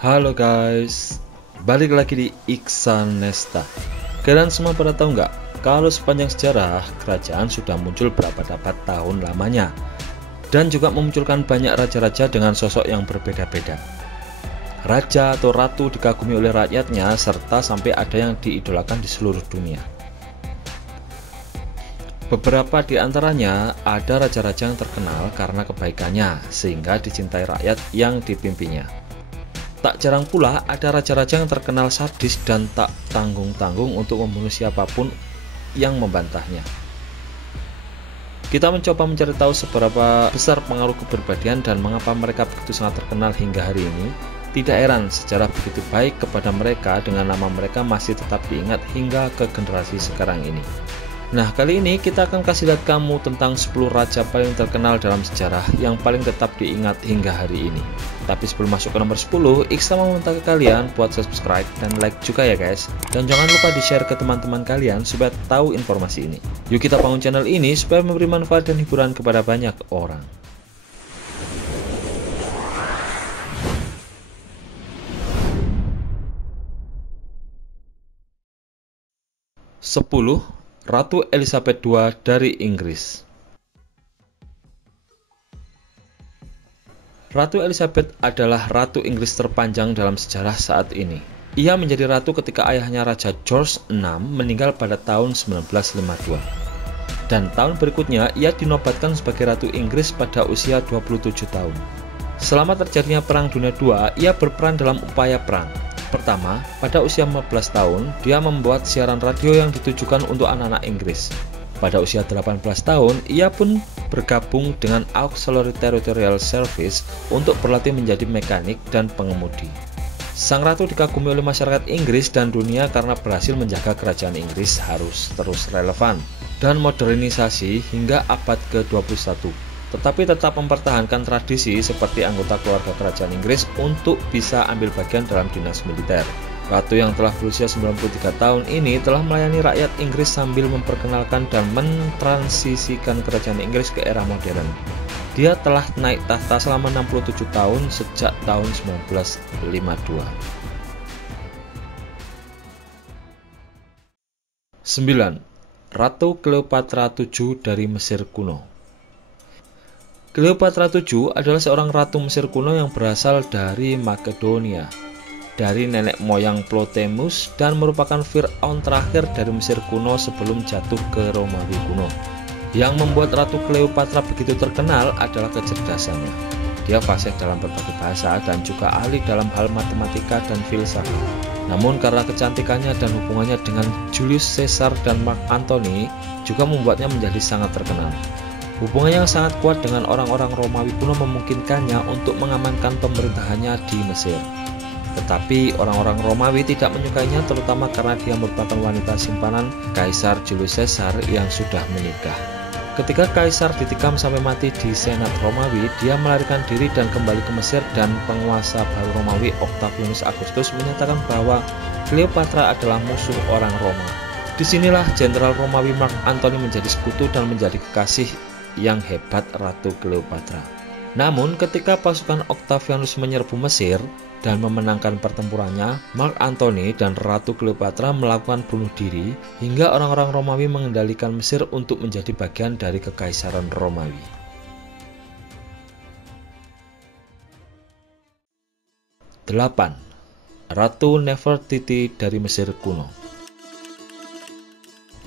Halo guys, balik lagi di Iksan Nesta. Kalian semua pada tahu nggak kalau sepanjang sejarah kerajaan sudah muncul berapa tahun lamanya dan juga memunculkan banyak raja-raja dengan sosok yang berbeda-beda. Raja atau ratu dikagumi oleh rakyatnya serta sampai ada yang diidolakan di seluruh dunia. Beberapa di antaranya ada raja-raja yang terkenal karena kebaikannya sehingga dicintai rakyat yang dipimpinnya. Tak jarang pula ada raja-raja yang terkenal sadis dan tak tanggung-tanggung untuk membunuh siapapun yang membantahnya. Kita mencoba mencari tahu seberapa besar pengaruh kepribadian dan mengapa mereka begitu sangat terkenal hingga hari ini. Tidak heran sejarah begitu baik kepada mereka dengan nama mereka masih tetap diingat hingga ke generasi sekarang ini. Nah, kali ini kita akan kasih lihat kamu tentang 10 raja paling terkenal dalam sejarah yang paling tetap diingat hingga hari ini. Tapi sebelum masuk ke nomor 10, Iksan mau minta ke kalian buat subscribe dan like juga ya guys. Dan jangan lupa di-share ke teman-teman kalian supaya tahu informasi ini. Yuk kita bangun channel ini supaya memberi manfaat dan hiburan kepada banyak orang. Ratu Elizabeth II dari Inggris. Ratu Elizabeth adalah Ratu Inggris terpanjang dalam sejarah saat ini. Ia menjadi ratu ketika ayahnya Raja George VI meninggal pada tahun 1952. Dan tahun berikutnya ia dinobatkan sebagai Ratu Inggris pada usia 27 tahun. Selama terjadinya Perang Dunia II, ia berperan dalam upaya perang. Pertama, pada usia 15 tahun, dia membuat siaran radio yang ditujukan untuk anak-anak Inggris. Pada usia 18 tahun, ia pun bergabung dengan Auxiliary Territorial Service untuk berlatih menjadi mekanik dan pengemudi. Sang ratu dikagumi oleh masyarakat Inggris dan dunia karena berhasil menjaga kerajaan Inggris harus terus relevan dan modernisasi hingga abad ke-21. Tetapi tetap mempertahankan tradisi seperti anggota keluarga kerajaan Inggris untuk bisa ambil bagian dalam dinas militer. Ratu yang telah berusia 93 tahun ini telah melayani rakyat Inggris sambil memperkenalkan dan mentransisikan kerajaan Inggris ke era modern. Dia telah naik tahta selama 67 tahun sejak tahun 1952. 9. Ratu Cleopatra VII dari Mesir kuno. Cleopatra VII adalah seorang ratu Mesir kuno yang berasal dari Makedonia, dari nenek moyang Ptolemeus dan merupakan Firaun terakhir dari Mesir kuno sebelum jatuh ke Romawi kuno. Yang membuat Ratu Cleopatra begitu terkenal adalah kecerdasannya. Dia fasih dalam berbagai bahasa dan juga ahli dalam hal matematika dan filsafat. Namun karena kecantikannya dan hubungannya dengan Julius Caesar dan Mark Antony juga membuatnya menjadi sangat terkenal. Hubungan yang sangat kuat dengan orang-orang Romawi kuno memungkinkannya untuk mengamankan pemerintahannya di Mesir. Tetapi orang-orang Romawi tidak menyukainya terutama karena dia merupakan wanita simpanan Kaisar Julius Caesar yang sudah menikah. Ketika Kaisar ditikam sampai mati di Senat Romawi, dia melarikan diri dan kembali ke Mesir dan penguasa baru Romawi Octavianus Augustus menyatakan bahwa Cleopatra adalah musuh orang Roma. Disinilah Jenderal Romawi Mark Antony menjadi sekutu dan menjadi kekasih yang hebat Ratu Cleopatra. Namun ketika pasukan Octavianus menyerbu Mesir dan memenangkan pertempurannya, Mark Antony dan Ratu Cleopatra melakukan bunuh diri hingga orang-orang Romawi mengendalikan Mesir untuk menjadi bagian dari Kekaisaran Romawi. 8. Ratu Nefertiti dari Mesir kuno.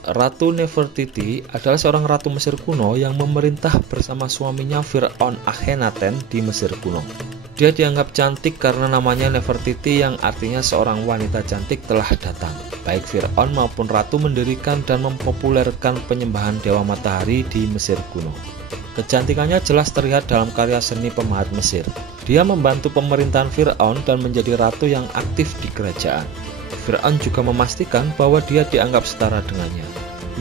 Ratu Nefertiti adalah seorang ratu Mesir kuno yang memerintah bersama suaminya Firaun Akhenaten di Mesir kuno. Dia dianggap cantik karena namanya Nefertiti yang artinya seorang wanita cantik telah datang. Baik Firaun maupun ratu mendirikan dan mempopulerkan penyembahan dewa matahari di Mesir kuno. Kecantikannya jelas terlihat dalam karya seni pemahat Mesir. Dia membantu pemerintahan Firaun dan menjadi ratu yang aktif di kerajaan. Firaun juga memastikan bahwa dia dianggap setara dengannya.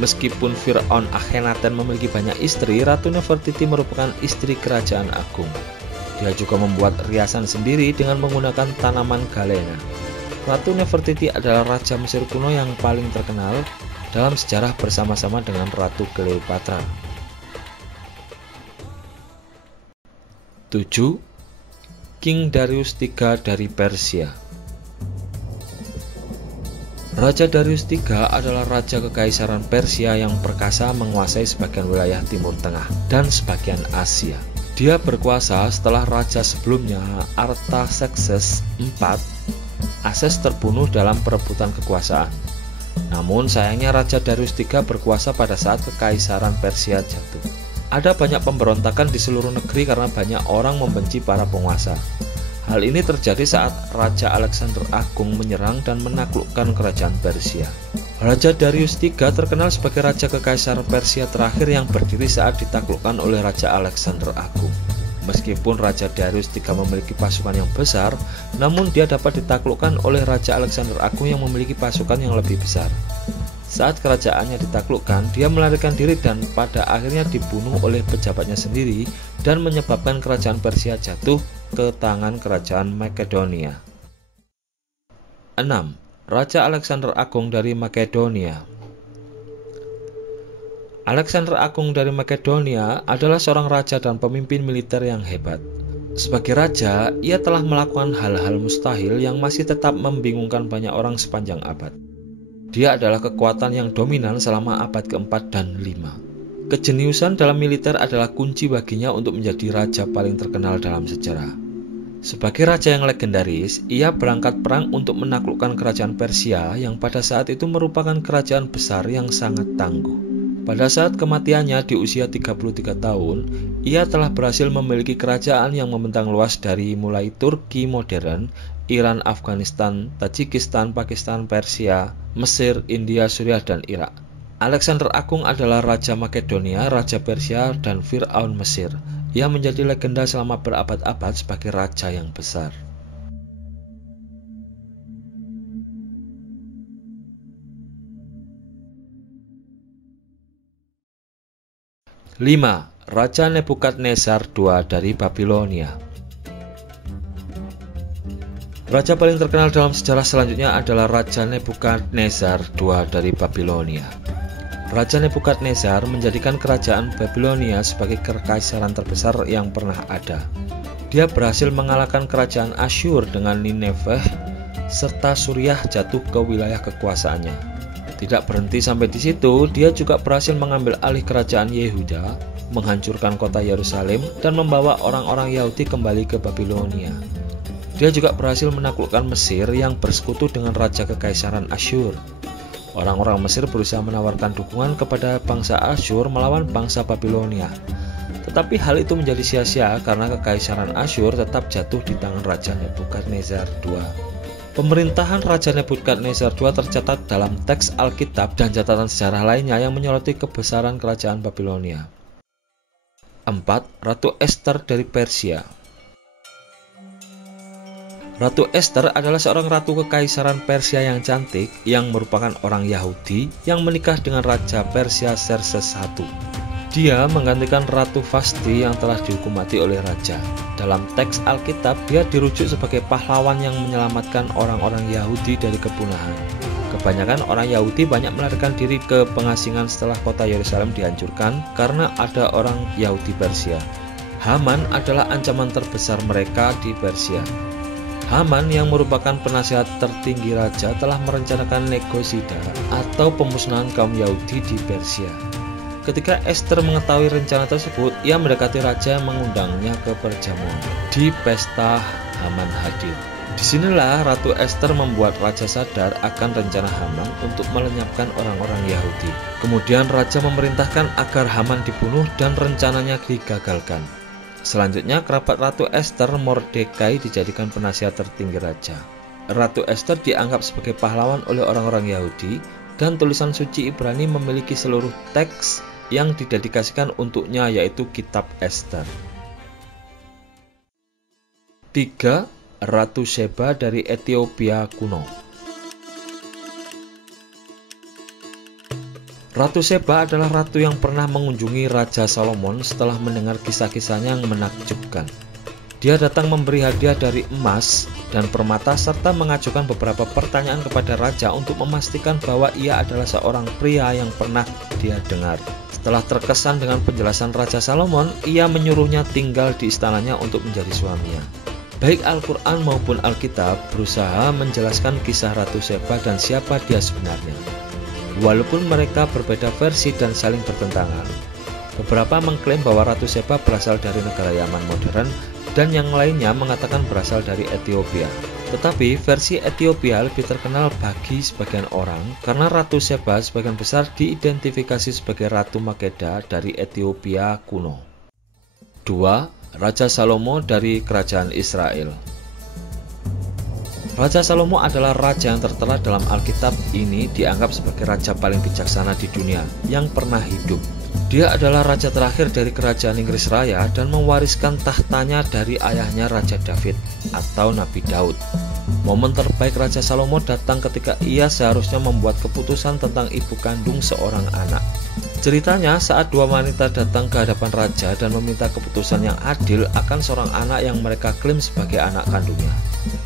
Meskipun Firaun Akhenaten memiliki banyak istri, Ratu Nefertiti merupakan istri kerajaan agung. Dia juga membuat riasan sendiri dengan menggunakan tanaman galena. Ratu Nefertiti adalah raja Mesir kuno yang paling terkenal dalam sejarah bersama-sama dengan Ratu Cleopatra. 7. King Darius III dari Persia. Raja Darius III adalah raja kekaisaran Persia yang perkasa, menguasai sebagian wilayah Timur Tengah dan sebagian Asia. Dia berkuasa setelah raja sebelumnya, Artaxerxes IV, Ases terbunuh dalam perebutan kekuasaan. Namun sayangnya Raja Darius III berkuasa pada saat kekaisaran Persia jatuh. Ada banyak pemberontakan di seluruh negeri karena banyak orang membenci para penguasa. Hal ini terjadi saat Raja Alexander Agung menyerang dan menaklukkan kerajaan Persia. Raja Darius III terkenal sebagai raja kekaisaran Persia terakhir yang berdiri saat ditaklukkan oleh Raja Alexander Agung. Meskipun Raja Darius III memiliki pasukan yang besar, namun dia dapat ditaklukkan oleh Raja Alexander Agung yang memiliki pasukan yang lebih besar. Saat kerajaannya ditaklukkan, dia melarikan diri dan pada akhirnya dibunuh oleh pejabatnya sendiri dan menyebabkan kerajaan Persia jatuh ke tangan kerajaan Makedonia. 6. Raja Alexander Agung dari Makedonia. Alexander Agung dari Makedonia adalah seorang raja dan pemimpin militer yang hebat. Sebagai raja, ia telah melakukan hal-hal mustahil yang masih tetap membingungkan banyak orang sepanjang abad. Dia adalah kekuatan yang dominan selama abad keempat dan 5. Kejeniusan dalam militer adalah kunci baginya untuk menjadi raja paling terkenal dalam sejarah. Sebagai raja yang legendaris, ia berangkat perang untuk menaklukkan kerajaan Persia yang pada saat itu merupakan kerajaan besar yang sangat tangguh. Pada saat kematiannya di usia 33 tahun, ia telah berhasil memiliki kerajaan yang membentang luas dari mulai Turki modern, Iran, Afghanistan, Tajikistan, Pakistan, Persia, Mesir, India, Suriah, dan Irak. Alexander Agung adalah Raja Makedonia, Raja Persia, dan Fir'aun Mesir. Ia menjadi legenda selama berabad-abad sebagai raja yang besar. Lima. Raja Nebukadnezar II dari Babilonia. Raja paling terkenal dalam sejarah selanjutnya adalah Raja Nebukadnezar II dari Babilonia. Raja Nebukadnezar menjadikan kerajaan Babilonia sebagai kekaisaran terbesar yang pernah ada. Dia berhasil mengalahkan kerajaan Asyur dengan Nineveh serta Suriah jatuh ke wilayah kekuasaannya. Tidak berhenti sampai di situ, dia juga berhasil mengambil alih kerajaan Yehuda, menghancurkan kota Yerusalem, dan membawa orang-orang Yahudi kembali ke Babilonia. Dia juga berhasil menaklukkan Mesir yang bersekutu dengan Raja Kekaisaran Asyur. Orang-orang Mesir berusaha menawarkan dukungan kepada bangsa Asyur melawan bangsa Babilonia. Tetapi hal itu menjadi sia-sia karena Kekaisaran Asyur tetap jatuh di tangan Raja Nebukadnezar II. Pemerintahan Raja Nebukadnezar II tercatat dalam teks Alkitab dan catatan sejarah lainnya yang menyoroti kebesaran kerajaan Babilonia. 4. Ratu Ester dari Persia. Ratu Ester adalah seorang ratu kekaisaran Persia yang cantik yang merupakan orang Yahudi yang menikah dengan Raja Persia Xerxes I. Dia menggantikan Ratu Vashti yang telah dihukum mati oleh raja. Dalam teks Alkitab, dia dirujuk sebagai pahlawan yang menyelamatkan orang-orang Yahudi dari kepunahan. Kebanyakan orang Yahudi banyak melarikan diri ke pengasingan setelah kota Yerusalem dihancurkan karena ada orang Yahudi Persia. Haman adalah ancaman terbesar mereka di Persia. Haman yang merupakan penasihat tertinggi raja telah merencanakan negosida atau pemusnahan kaum Yahudi di Persia. Ketika Ester mengetahui rencana tersebut, ia mendekati raja yang mengundangnya ke perjamuan. Di pesta, Haman hadir. Disinilah Ratu Ester membuat raja sadar akan rencana Haman untuk melenyapkan orang-orang Yahudi. Kemudian raja memerintahkan agar Haman dibunuh dan rencananya digagalkan. Selanjutnya, kerabat Ratu Ester, Mordekai, dijadikan penasihat tertinggi raja. Ratu Ester dianggap sebagai pahlawan oleh orang-orang Yahudi, dan tulisan suci Ibrani memiliki seluruh teks yang didedikasikan untuknya, yaitu Kitab Ester. 3. Ratu Sheba dari Ethiopia kuno. Ratu Sheba adalah ratu yang pernah mengunjungi Raja Solomon setelah mendengar kisah-kisahnya yang menakjubkan. Dia datang memberi hadiah dari emas dan permata serta mengajukan beberapa pertanyaan kepada raja untuk memastikan bahwa ia adalah seorang pria yang pernah dia dengar. Setelah terkesan dengan penjelasan Raja Solomon, ia menyuruhnya tinggal di istananya untuk menjadi suaminya. Baik Al-Quran maupun Alkitab berusaha menjelaskan kisah Ratu Sheba dan siapa dia sebenarnya. Walaupun mereka berbeda versi dan saling bertentangan. Beberapa mengklaim bahwa Ratu Sheba berasal dari negara Yaman modern dan yang lainnya mengatakan berasal dari Ethiopia. Tetapi versi Ethiopia lebih terkenal bagi sebagian orang karena Ratu Sheba sebagian besar diidentifikasi sebagai Ratu Makeda dari Ethiopia kuno. 2. Raja Salomo dari Kerajaan Israel. Raja Salomo adalah raja yang tertera dalam Alkitab. Ini dianggap sebagai raja paling bijaksana di dunia yang pernah hidup. Dia adalah raja terakhir dari kerajaan Inggris Raya dan mewariskan tahtanya dari ayahnya Raja David atau Nabi Daud. Momen terbaik Raja Salomo datang ketika ia seharusnya membuat keputusan tentang ibu kandung seorang anak. Ceritanya saat dua wanita datang ke hadapan raja dan meminta keputusan yang adil akan seorang anak yang mereka klaim sebagai anak kandungnya.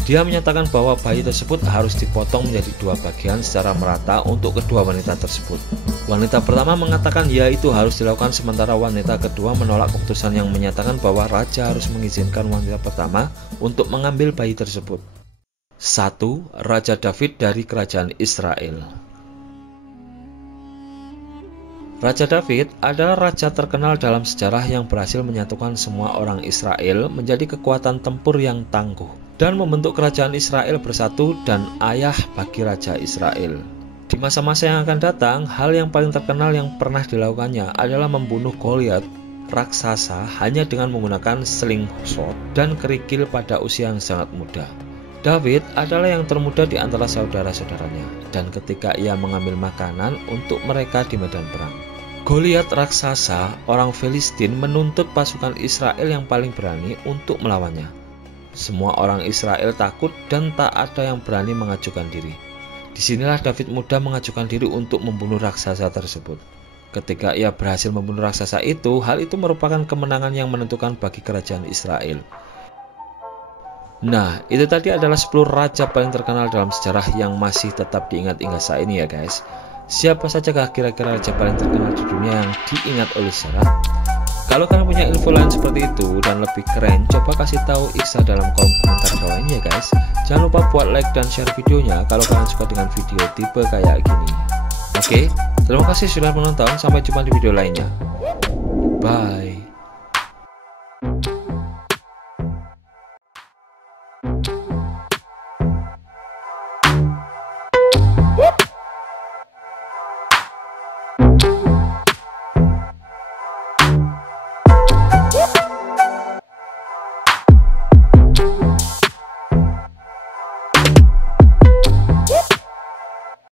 Dia menyatakan bahwa bayi tersebut harus dipotong menjadi dua bagian secara merata untuk kedua wanita tersebut. Wanita pertama mengatakan ya itu harus dilakukan, sementara wanita kedua menolak keputusan yang menyatakan bahwa raja harus mengizinkan wanita pertama untuk mengambil bayi tersebut. 1. Raja David dari Kerajaan Israel. Raja David adalah raja terkenal dalam sejarah yang berhasil menyatukan semua orang Israel menjadi kekuatan tempur yang tangguh dan membentuk kerajaan Israel bersatu dan ayah bagi Raja Israel. Di masa-masa yang akan datang, hal yang paling terkenal yang pernah dilakukannya adalah membunuh Goliat, raksasa, hanya dengan menggunakan slingshot dan kerikil pada usia yang sangat muda. David adalah yang termuda di antara saudara-saudaranya, dan ketika ia mengambil makanan untuk mereka di medan perang, Goliat raksasa, orang Filistin, menuntut pasukan Israel yang paling berani untuk melawannya. Semua orang Israel takut dan tak ada yang berani mengajukan diri. Disinilah David muda mengajukan diri untuk membunuh raksasa tersebut. Ketika ia berhasil membunuh raksasa itu, hal itu merupakan kemenangan yang menentukan bagi kerajaan Israel. Nah, itu tadi adalah 10 raja paling terkenal dalam sejarah yang masih tetap diingat hingga saat ini ya guys. Siapa sajakah kira-kira raja paling terkenal di dunia yang diingat oleh sejarah? Kalau kalian punya info lain seperti itu dan lebih keren, coba kasih tahu Iksa dalam kolom komentar bawah ini ya guys. Jangan lupa buat like dan share videonya kalau kalian suka dengan video tipe kayak gini. Oke, terima kasih sudah menonton, sampai jumpa di video lainnya.